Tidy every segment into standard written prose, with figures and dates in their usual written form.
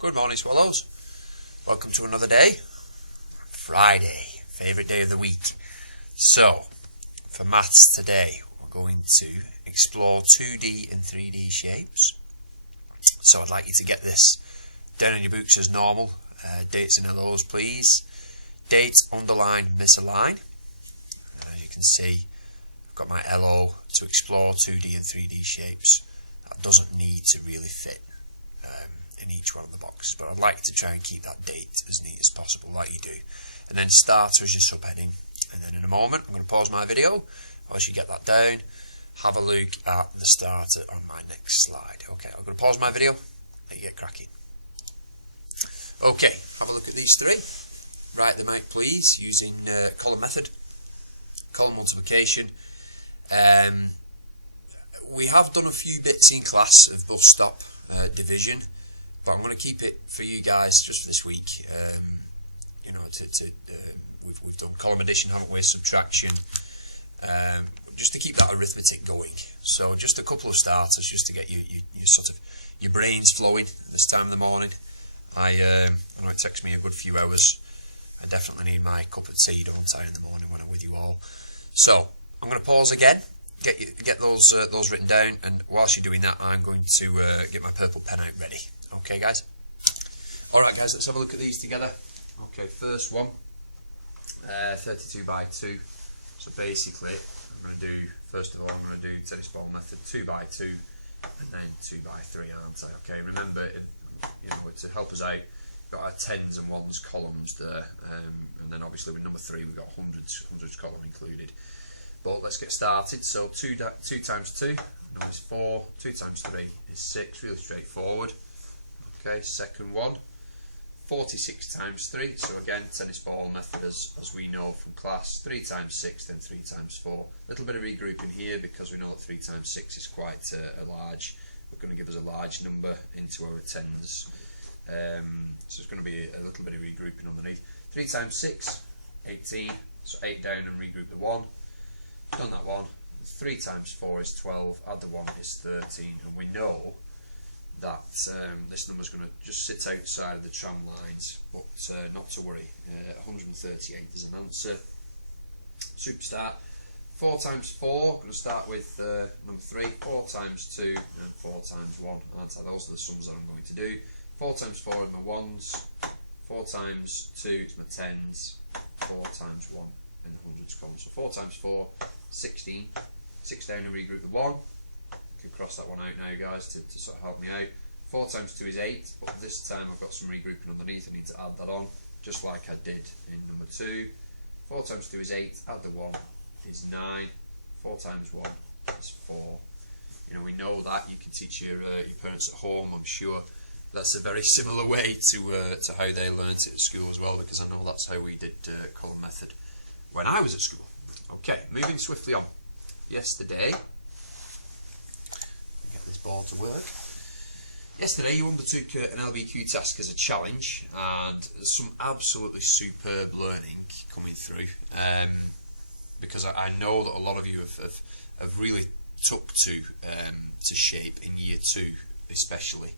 Good morning, Swallows. Welcome to another day. Friday, favourite day of the week. So, for maths today, we're going to explore 2D and 3D shapes. So I'd like you to get this down in your books as normal. Dates and LOs, please. Dates, underline, misalign. As you can see, I've got my LO to explore 2D and 3D shapes. That doesn't need to really fit in each one of the boxes, but I'd like to try and keep that date as neat as possible, like you do. And then starter as your subheading. And then in a moment, I'm going to pause my video. Whilst you get that down, have a look at the starter on my next slide. Okay, I'm going to pause my video, let you get cracking. Okay, have a look at these three. Write them out, please, using column method, column multiplication. We have done a few bits in class of bus stop division, but I'm going to keep it for you guys just for this week. We've done column addition, haven't we? Subtraction, just to keep that arithmetic going. So just a couple of starters, just to get your brains flowing at this time of the morning. I know it takes me a good few hours. I definitely need my cup of tea, don't I, in the morning when I'm with you all. So I'm going to pause again. Get those written down, and whilst you're doing that, I'm going to get my purple pen out ready. Okay, guys? Alright, guys, let's have a look at these together. Okay, first one, 32 by 2. So basically, I'm going to do, first of all, I'm going to do tennis ball method 2 by 2, and then 2 by 3, aren't I? Okay, remember, to help us out, we've got our tens and ones columns there, and then obviously with number 3, we've got hundreds column included. But let's get started. So 2 times 2, no, is 4. 2 times 3 is 6. Really straightforward. Okay, second one, 46 times 3. So again, tennis ball method as we know from class. 3 times 6, then 3 times 4. A little bit of regrouping here because we know that 3 times 6 is quite a large. We're going to give us a large number into our tens. So it's going to be a little bit of regrouping underneath. 3 times 6, 18. So 8 down and regroup the 1. Done that one. 3 times 4 is 12, add the 1 is 13, and we know that this number is going to just sit outside of the tram lines, but not to worry. 138 is an answer. Superstar. 4 times 4, going to start with number 3. 4 times 2 and 4 times 1, aren't I? Those are the sums that I'm going to do. 4 times 4 is my 1s, 4 times 2 is my 10s, 4 times 1 in the hundreds column. So 4 times 4, 16. 6 down and regroup the 1. Could cross that one out now, guys, to sort of help me out. 4 times 2 is 8, but this time I've got some regrouping underneath. I need to add that on, just like I did in number 2. 4 times 2 is 8, add the 1 is 9. 4 times 1 is 4. We know that. You can teach your parents at home, I'm sure. That's a very similar way to how they learnt it at school as well, because I know that's how we did column method when I was at school. Okay, moving swiftly on. Yesterday, get this board to work. Yesterday you undertook an LBQ task as a challenge, and there's some absolutely superb learning coming through, because I know that a lot of you have really took to shape in year 2 especially,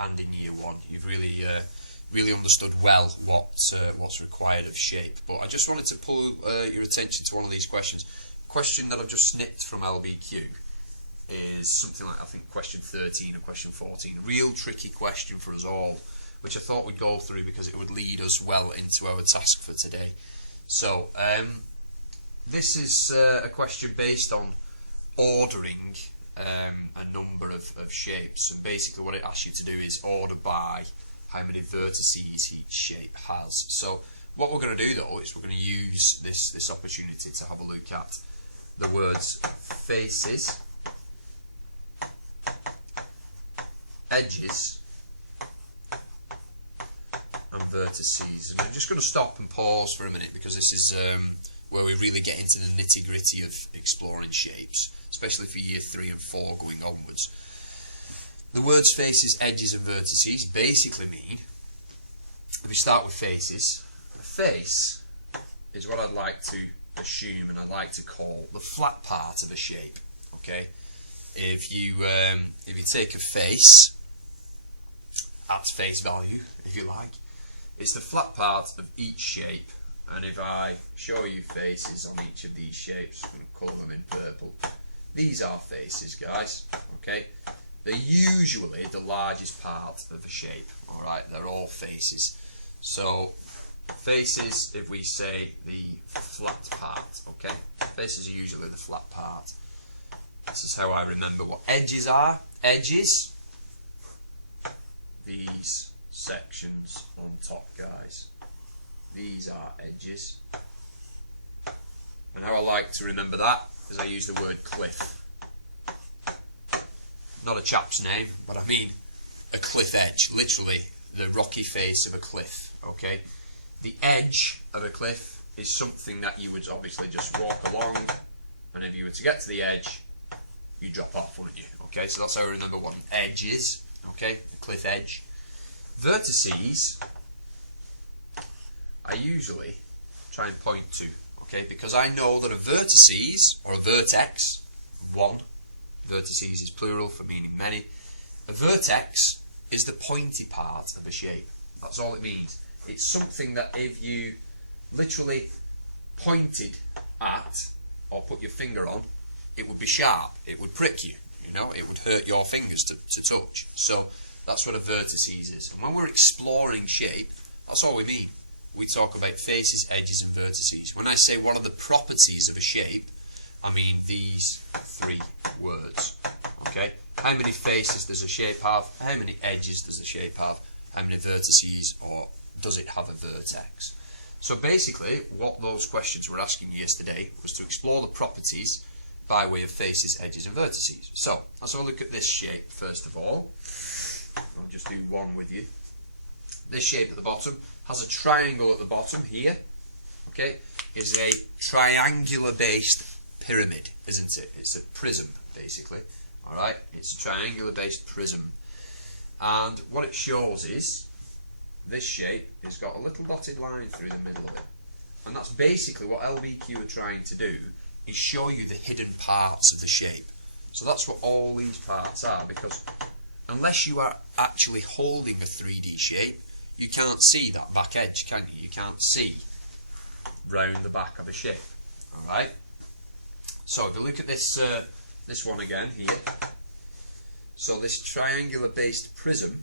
and in year 1. You've really understood well what's required of shape. But I just wanted to pull your attention to one of these questions. Question that I've just snipped from LBQ is something like, I think, question 13 or question 14. A real tricky question for us all, which I thought we'd go through because it would lead us well into our task for today. So, this is a question based on ordering a number of shapes, and basically what it asks you to do is order by how many vertices each shape has. So what we're going to do though is we're going to use this opportunity to have a look at the words faces, edges and vertices. And I'm just going to stop and pause for a minute, because this is where we really get into the nitty gritty of exploring shapes, especially for year 3 and 4 going onwards. The words faces, edges and vertices basically mean, if we start with faces, a face is what I'd like to assume and I like to call the flat part of a shape. Okay, if you take a face at face value, if you like. It's the flat part of each shape, and if I show you faces on each of these shapes, I'm going to colour them in purple. These are faces, guys, okay? They're usually the largest part of a shape, alright? They're all faces. So, faces, if we say the flat part, okay? Faces are usually the flat part. This is how I remember what edges are. Edges, these sections on top, guys. These are edges. And how I like to remember that is I use the word cliff. Not a chap's name, but I mean a cliff edge, literally the rocky face of a cliff, okay? The edge of a cliff is something that you would obviously just walk along, and if you were to get to the edge, you drop off, wouldn't you? Okay, so that's how I remember what an edge is, okay? A cliff edge. Vertices, I usually try and point to, okay? Because I know that a vertices, or a vertex, one, vertices is plural for meaning many. A vertex is the pointy part of a shape. That's all it means. It's something that if you literally pointed at or put your finger on, it would be sharp. It would prick you. You know, it would hurt your fingers to touch. So that's what a vertices is. And when we're exploring shape, that's all we mean. We talk about faces, edges, and vertices. When I say what are the properties of a shape, I mean these three words, okay? How many faces does a shape have? How many edges does a shape have? How many vertices, or does it have a vertex? So basically, what those questions were asking yesterday was to explore the properties by way of faces, edges, and vertices. So, let's have a look at this shape first of all. I'll just do one with you. This shape at the bottom has a triangle at the bottom here, okay? Is a triangular based pyramid, isn't it? It's a prism, basically. Alright, it's a triangular based prism. And what it shows is, this shape has got a little dotted line through the middle of it. And that's basically what LBQ are trying to do, is show you the hidden parts of the shape. So that's what all these parts are, because unless you are actually holding a 3D shape, you can't see that back edge, can you? You can't see round the back of a shape. Alright? So if you look at this this one again here, so this triangular based prism,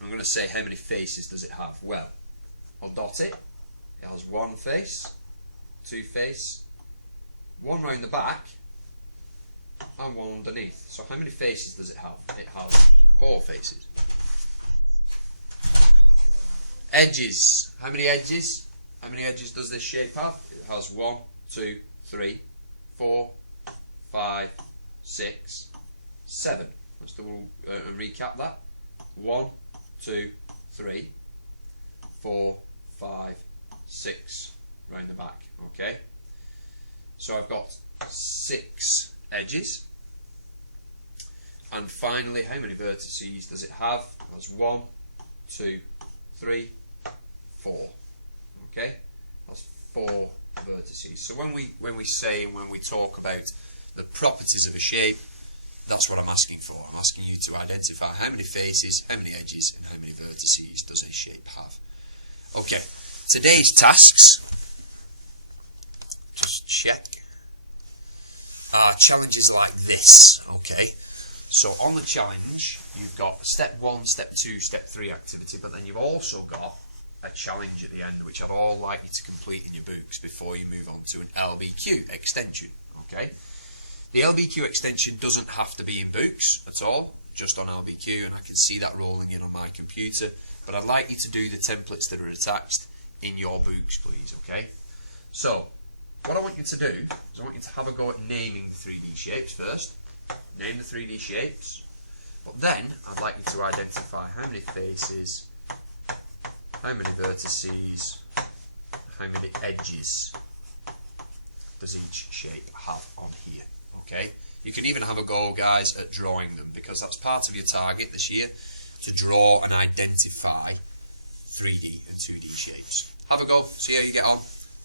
I'm going to say how many faces does it have? Well, I'll dot it. It has one face, two face, one round the back, and one underneath. So how many faces does it have? It has four faces. Edges. How many edges? How many edges does this shape have? It has 1, 2, 3, 4, 5, 6, 7. Let's recap that. 1, 2, 3, 4, 5, 6 round the back. Okay. So I've got 6 edges. And finally, how many vertices does it have? That's 1, 2, 3, 4. Okay, that's 4 vertices. So when we say and when we talk about the properties of a shape, that's what I'm asking for. I'm asking you to identify how many faces, how many edges, and how many vertices does a shape have. Okay, today's tasks. Just check. Challenges like this. Okay. So on the challenge, you've got step 1, step 2, step 3 activity, but then you've also got a challenge at the end, which I'd all like you to complete in your books before you move on to an LBQ extension. Okay. The LBQ extension doesn't have to be in books at all, just on LBQ, and I can see that rolling in on my computer, but I'd like you to do the templates that are attached in your books, please, okay? So, what I want you to do is I want you to have a go at naming the 3D shapes first. Name the 3D shapes, but then I'd like you to identify how many faces, how many vertices, how many edges does each shape have on here. Okay, you can even have a go, guys, at drawing them, because that's part of your target this year, to draw and identify 3D and 2D shapes. Have a go, see how you get on.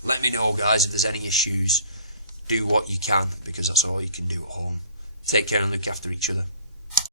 Let me know, guys, if there's any issues. Do what you can, because that's all you can do at home. Take care and look after each other.